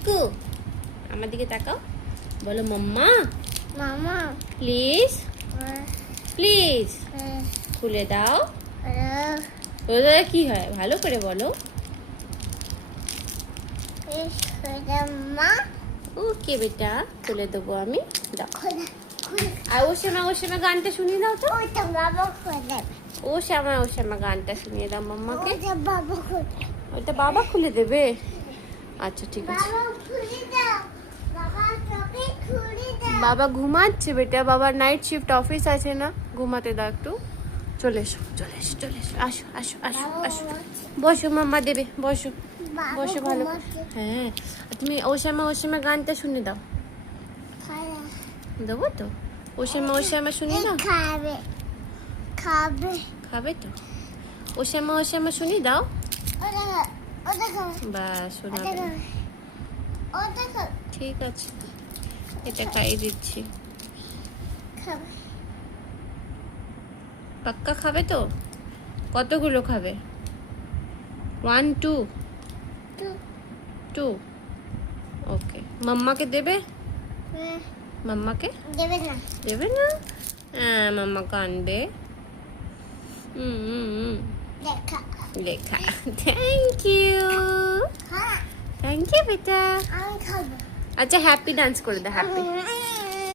চিকু আমার দিকে তাকাও, বলো মাম্মা মামা প্লিজ প্লিজ খুলে দাও। কি হয় ভালো করে বলো। ওকে বেটা খুলে দেবো আমি, দাও। আর ও শ্যামা গানটা শুনিয়ে দাও তো। ও শ্যামা গানটা শুনিয়ে দাও মাম্মাকে। ওটা বাবা খুলে দেবে, আচ্ছা ঠিক আছে। বাবা ঘুমাচ্ছে বেটা, বাবার নাইট শিফট অফিস আছে না, ঘুমাতে দাও একটু। চলে এসো আসো আসো আসো আসো, বসো মাম্মা দেবে, বসো বসো ভালো করে। হ্যাঁ তুমি ও শ্যামা গানটা শুনে দাও। দেবো তো ও শ্যামা শুনিয়ে দাও। খাবে তো ও শ্যামা শুনিয়ে দাও। বাস শোনাবে, ঠিক আছে এটা খাইয়ে দিচ্ছি। পাক্কা খাবে তো? কতগুলো খাবে? 1 2 2 ওকে। মাম্মাকে দেবে? মাম্মাকে দেবে না? হ্যাঁ মাম্মা কানবে। লেখা থ্যাংক ইউ বেটা। আচ্ছা হ্যাপি ডান্স করে দে, হ্যাপি।